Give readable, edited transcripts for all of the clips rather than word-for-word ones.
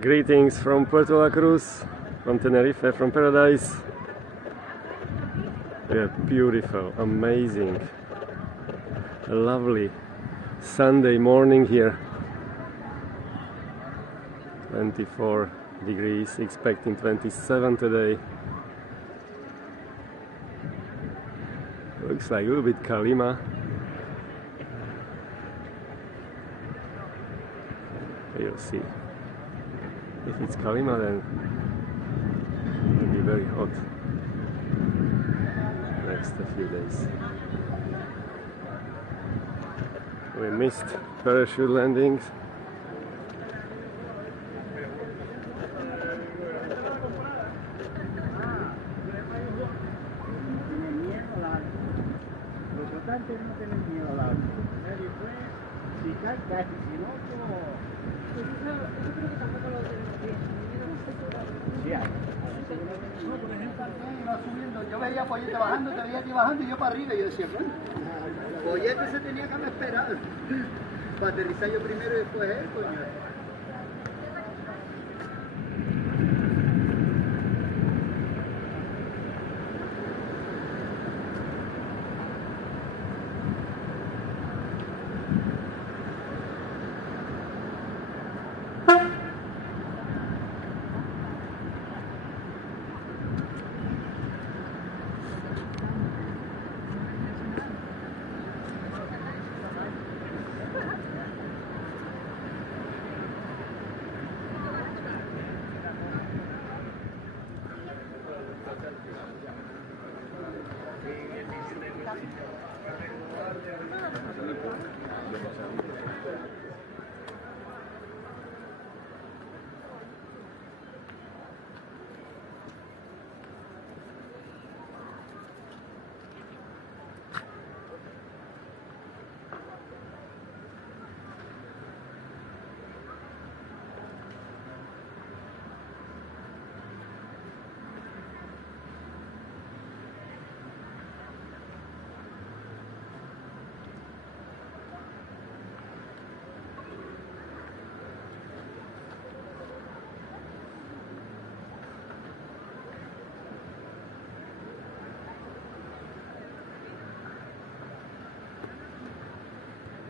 Greetings from Puerto La Cruz, from Tenerife, from paradise. Yeah, beautiful, amazing, a lovely Sunday morning here. 24 degrees, expecting 27 today. Looks like a little bit Kalima. You'll see. If it's Kalima, then it will be very hot next few days. We missed parachute landings. Yo veía a Pollete bajando, te veía aquí bajando y yo para arriba y yo decía, bueno, Pollete se tenía que haber esperado para aterrizar yo primero y después él, coño.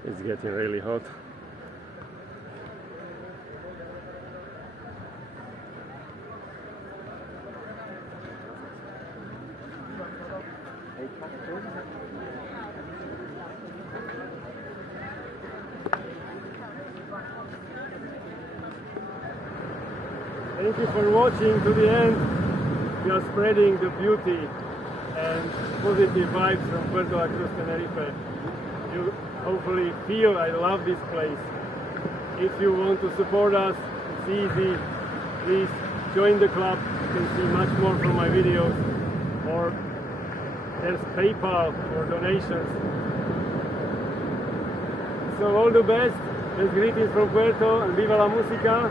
It's getting really hot. Thank you for watching to the end. We are spreading the beauty and positive vibes from Puerto La Cruz, Tenerife. You hopefully feel I love this place. If you want to support us, it's easy. Please join the club. You can see much more from my videos. Or there's PayPal for donations. So all the best. Best greetings from Puerto and viva la música.